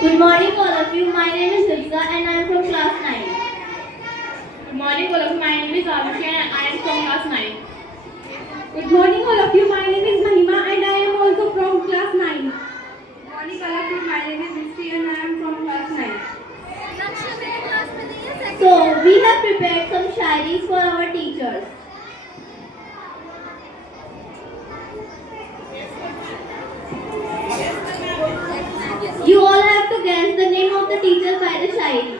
Good morning, all of you. My name is Hilsa and I am from class 9. Good morning, all of you. My name is Arushi and I am from class 9. Good morning all of you. My name is Mahima and I am also from class 9. Good morning all of you. My name is Mishti and I am from class 9. So, we have prepared some shairis for our teachers. You all have to guess the name of the teacher by the shairi.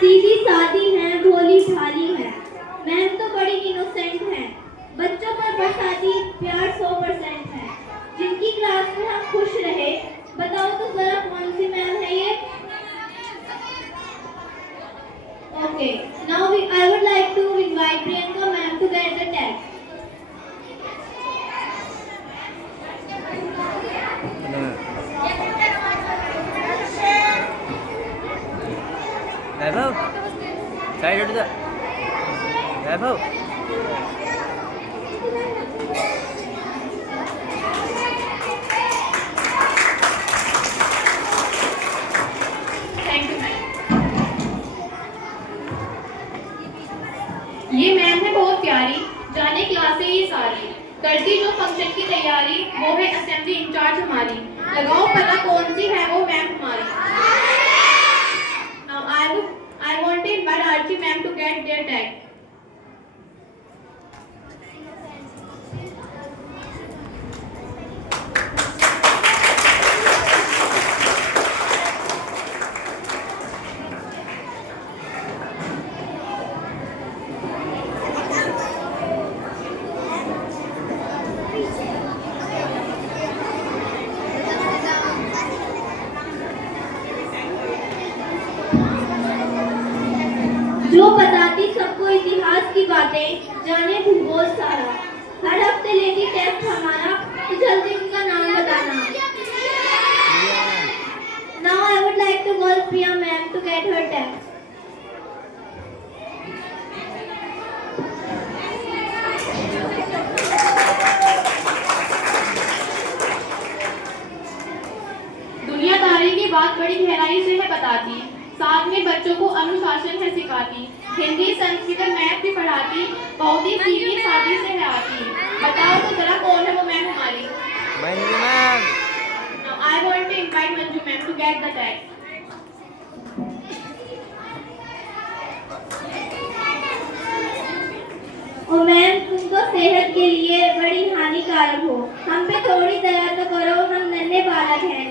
सीधी सादी है, भोली भाली है, ma'am तो बड़ी innocent है, बच्चों पर बरसाती प्यार 100% है, जिनकी क्लास में हम खुश रहे, बताओ तो जरा कौन सी मैम है ये? Okay, now I would like to invite Priyanka ma'am to get the tag. Vaibhav side हट जा वैभव Thank you, मैम। ये मैम है बहुत प्यारी, जाने क्लास है ये सारी, करती जो फंक्शन की तैयारी, वो है असेंबली इंचार्ज हमारी, लगाओ पता कौन सी है वो मैम हमारी। Now I want to invite Archie ma'am to get their tag. जो बताती सबको इतिहास की बातें, जाने भूगोल सारा, हर हफ्ते लेती टेस्ट हमारा, तो जल्दी उनका नाम बताना। Now I would like to call Priya ma'am to get her tag. दुनियादारी की बात बड़ी गहराई से है बताती, साथ में बच्चों को अनुशासन है सिखाती, हिंदी संस्कृत मैथ भी पढ़ाती, बहुत ही सीधी सादी से है आती, बताओ तो जरा कौन है वो मैम हमारी? Manju ma'am. Now I want to invite Manju ma'am to get the tag. और मैम तुम तो सेहत के लिए बड़ी हानिकारक हो, हम पे थोड़ी दया तो करो, हम नन्हे बालक हैं,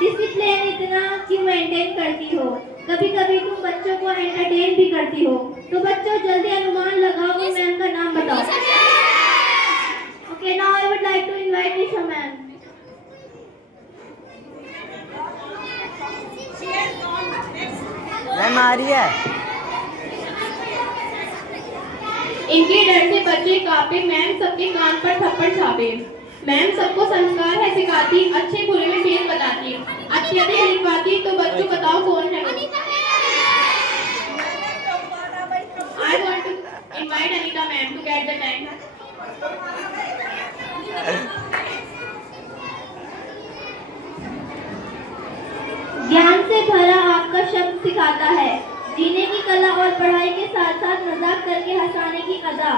डिसिप्लिन इतना क्यों मेंटेन करती हो, कभी कभी तुम बच्चों को एंटरटेन भी करती हो, तो बच्चों जल्दी अनुमान लगाओ और मैम का नाम बताओ। Okay, now I would like to invite Nisha ma'am. Ma'am आ रही है। इनके डर से बच्चे कांपे, मैम सबके कान पर थप्पड़ छापे, मैम सबको संस्कार है सिखाती, अच्छे बुरे में भेद बताती, अत्यधिक लिखवाती, तो बच्चों बताओ कौन है वो? I want to invite Anita ma'am to get the tag. ज्ञान से भरा आपका शब्द सिखाता है, जीने की कला और पढ़ाई के साथ साथ मजाक करके हंसाने की अदा,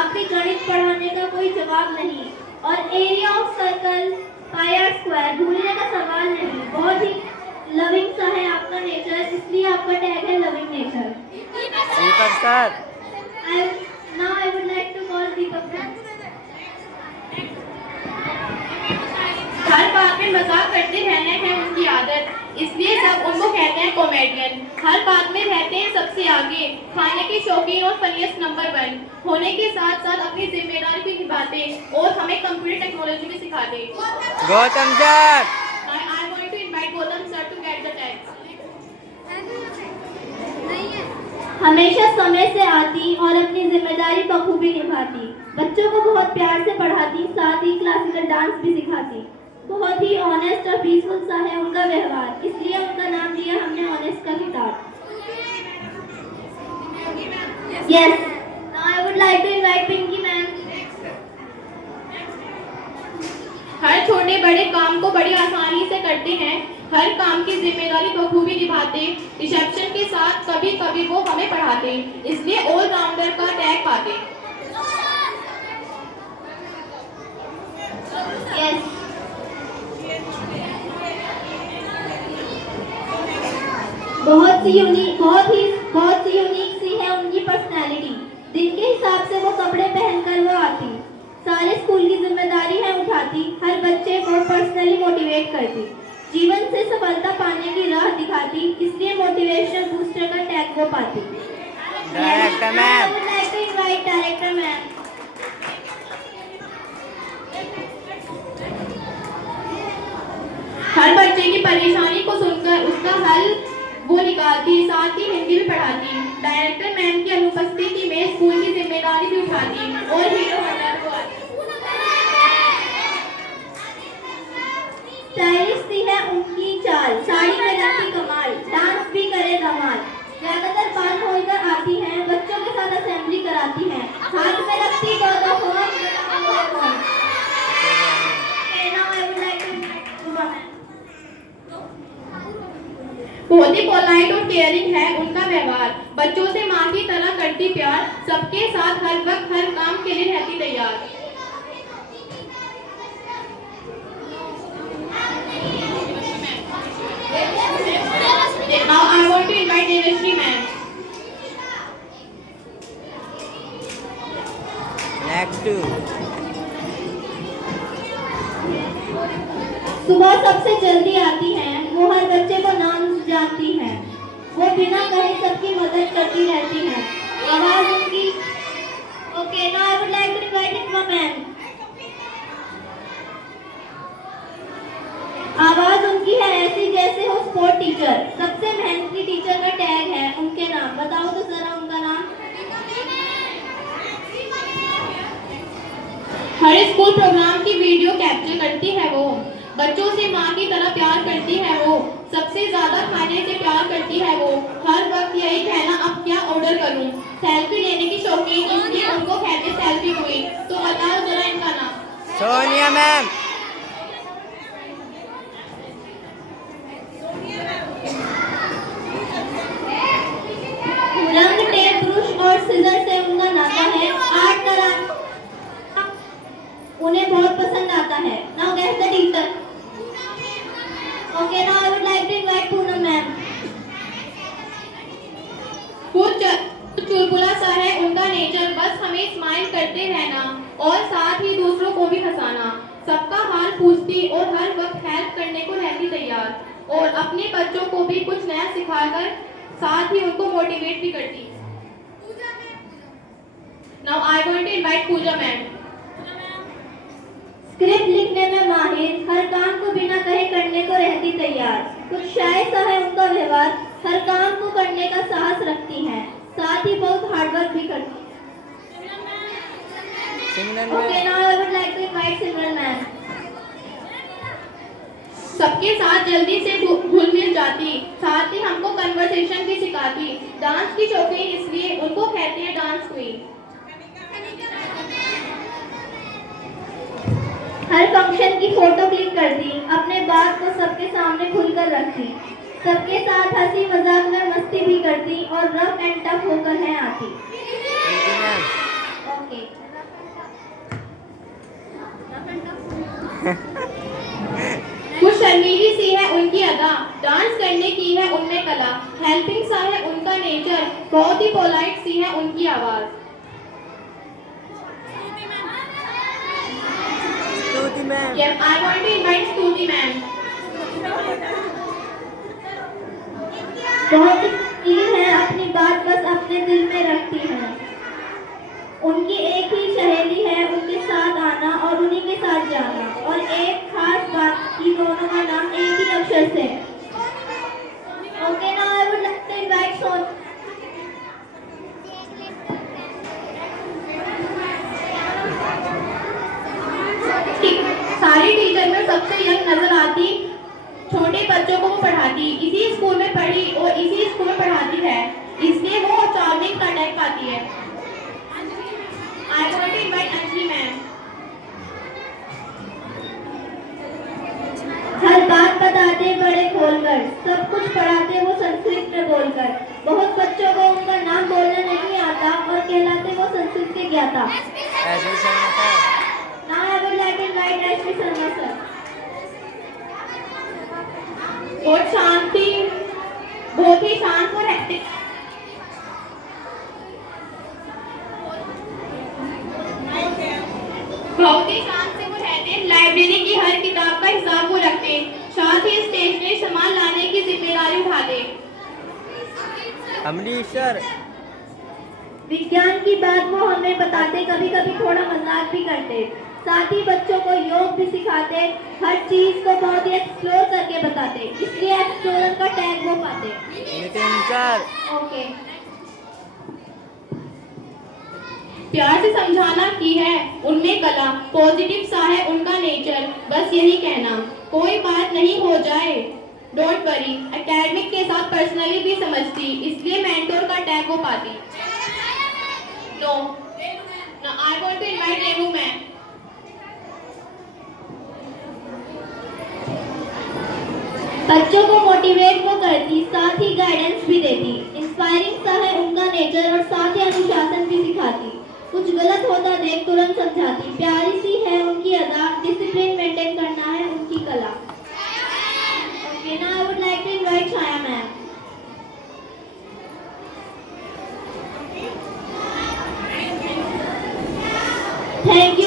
आपके गणित पढ़ाने का कोई जवाब नहीं, और area of circle pi r square भूलने का सवाल नहीं, बहुत ही लविंग सा है आपका नेचर, इसलिए आपका टैग है loving nature. Deepak sir. Now I would like to call Deepak sir. हर बात में मजाक करते रहने है उनकी आदत, इसलिए सब उनको कहते हैं कॉमेडियन, हर बात में रहते हैं सबसे आगे, खाने के शौकीन और फनीस्ट नंबर 1 होने के साथ साथ अपनी जिम्मेदारी भी निभाते और हमें कंप्यूटर टेक्नोलॉजी भी सिखाते। Gautam sir. I want to invite Gautam sir to get the tag. हमेशा समय से आती और अपनी जिम्मेदारी बखूबी निभाती, बच्चों को बहुत प्यार से पढ़ाती, साथ ही क्लासिकल डांस भी सिखाती, बहुत ही ऑनेस्ट और पीसफुल सा है उनका व्यवहार, इसलिए उनका नाम दिया हमने ऑनेस्ट का खिताब। Yes. Now I would like to invite Pinky ma'am. हर छोटे बड़े काम को बड़ी आसानी से करते हैं, हर काम की जिम्मेदारी बखूबी निभाते, रिसेप्शन के साथ कभी कभी वो हमें पढ़ाते, इसलिए ऑलराउंडर का टैग पाते। यस, बहुत सी यूनिक सी है उनकी पर्सनैलिटी। दिन के हिसाब से वो कपड़े पहनकर वो आती, सारे स्कूल की जिम्मेदारी है उठाती, हर बच्चे को पर्सनली मोटिवेट करती, जीवन से सफलता पाने की राह दिखाती, इसलिए मोटिवेशनल बूस्टर का टैग वो पाती। Director ma'am. Director ma'am. हर बच्चे की परेशानी को सुनकर उसका हल वो निकालती, साथ ही हिंदी भी पढ़ाती। डायरेक्टर मैम की अनुपस्थिति में स्कूल की जिम्मेदारी भी उठाती और हीरो होनर को आती। स्टाइलिश सी है उनकी चाल, साड़ी में लगती कमाल, डांस भी करे धमाल, ज्यादातर बाल खोलकर आती हैं, बच्चों के साथ असेंबली कराती हैं, हाथ में रखती दो फोन। बहुत ही पोलाइट और केयरिंग है उनका व्यवहार, बच्चों से माँ की तरह करती प्यार, सबके साथ हर वक्त हर काम के लिए रहती तैयार। Now I want to invite Devashri ma'am. Next two. सुबह सबसे जल्दी आती हैं, वो हर बच्चे को नाम जानती हैं, वो बिना कहे सबकी मदद करती रहती हैं, आवाज उनकी। Okay, now I would like to invite it ma'am. आवाज उनकी है ऐसी जैसे हो स्पोर्ट टीचर, सबसे मेहनती टीचर का टैग है उनके नाम। बताओ तो जरा उनका नाम। हर स्कूल प्रोग्राम की वीडियो कैप्चर करती है वो, बच्चों से माँ की तरह प्यार करती है वो, सबसे ज्यादा खाने से प्यार करती है वो, हर वक्त यही कहना अब क्या ऑर्डर करूं, सेल्फी लेने की शौकीन, इसलिए उनको कहते सेल्फी क्वीन। तो बताओ जरा इनका नाम। सोनिया मैम। रंग, टेप, ब्रश और सीजर से उनका नाता है, आर्ट कराना उन्हें बहुत पसंद आता है। Now guess the teacher. Okay, now I would like to invite Poonam ma'am. कुछ चुलबुला सा है उनका नेचर, बस हमें स्माइल करते रहना और साथ ही दूसरों को भी हंसाना, सबका हाल पूछती और हर वक्त हेल्प करने को रहती तैयार, और अपने बच्चों को भी कुछ नया सिखाकर साथ ही उनको मोटिवेट भी करती। Now I want to invite Pooja ma'am. Script लिखने में माहिर, हर काम को बिना कहे करने को रहती तैयार, कुछ शाय सा है उनका व्यवहार, हर काम को करने का साहस रखती हैं, साथ ही बहुत हार्डवर्क भी करती हैं। Okay, now I would like to invite Simran ma'am. सबके साथ जल्दी से घुल मिल जाती, साथ ही हमको कन्वर्सेशन भी सिखाती, डांस की शौकीन, इसलिए उनको कहते हैं डांस क्वीन। हर फंक्शन की फोटो क्लिक करती, अपने बात को सबके सामने खुलकर रखती, सबके साथ हंसी मजाक में मस्ती भी करती और रफ एंड टफ होकर है आती। ओके, कुछ शर्मीली सी है उनकी अदा, डांस करने की है उनमें कला, हेल्पिंग सा है उनका नेचर, बहुत ही पोलाइट सी है उनकी आवाज। Yes, I want to invite Stuti ma'am. बहुत ही है, अपनी बात बस अपने दिल में रखती है, उनकी एक ही सहेली है, उनके साथ आना और उन्हीं के साथ जाना, और एक खास बात कि दोनों का नाम एक ही अक्षर से। Okay, now I would like to invite सोन। सारी टीचर में सबसे यंग नजर आती, छोटे बच्चों को वो पढ़ाती, इसी स्कूल में पढ़ी और इसी स्कूल में पढ़ाती है, इसलिए वो चार्मिंग का टैग पाती है। I want to invite Anjali ma'am. बोलकर। बहुत बच्चों को उनका नाम बोलना नहीं आता और कहलाते वो संस्कृत के ज्ञाता। S V Sharma sir. Now I would like to invite Rashmi Sharma sir. बहुत ही शांत और एक्टिव बहुत ही शांत से वो रहते हैं। लाइब्रेरी की हर किताब का हिसाब वो रखते हैं, साथ ही स्टेशनरी सामान लाने की जिम्मेदारी उठाते। अमरीश सर। विज्ञान की बात वो हमें बताते, कभी कभी थोड़ा मजाक भी करते, साथ ही बच्चों को योग भी सिखाते, हर चीज को बहुत ही एक्सप्लोर करके बताते, इसलिए एक्सप्लोरर का टैग वो पाते। नितिन सर। ओके। प्यार से समझाना की है उनमें कला, पॉजिटिव सा है उनका नेचर, बस यही कहना कोई बात नहीं हो जाए, डोंट वरी। एकेडमिक के साथ पर्सनली भी समझती, इसलिए मेंटोर का टैग वो पाती। Now I want to invite Renu ma'am. बच्चों को मोटिवेट वो करती, साथ ही गाइडेंस भी देती, इंस्पायरिंग सा है उनका नेचर और साथ ही अनुशासन भी सिखाती, कुछ गलत होता देख तुरंत समझाती, प्यारी सी है उनकी अदा, डिसिप्लिन मेंटेन करना है उनकी कला। Okay, now I would like to invite Chhaya ma'am. Thank you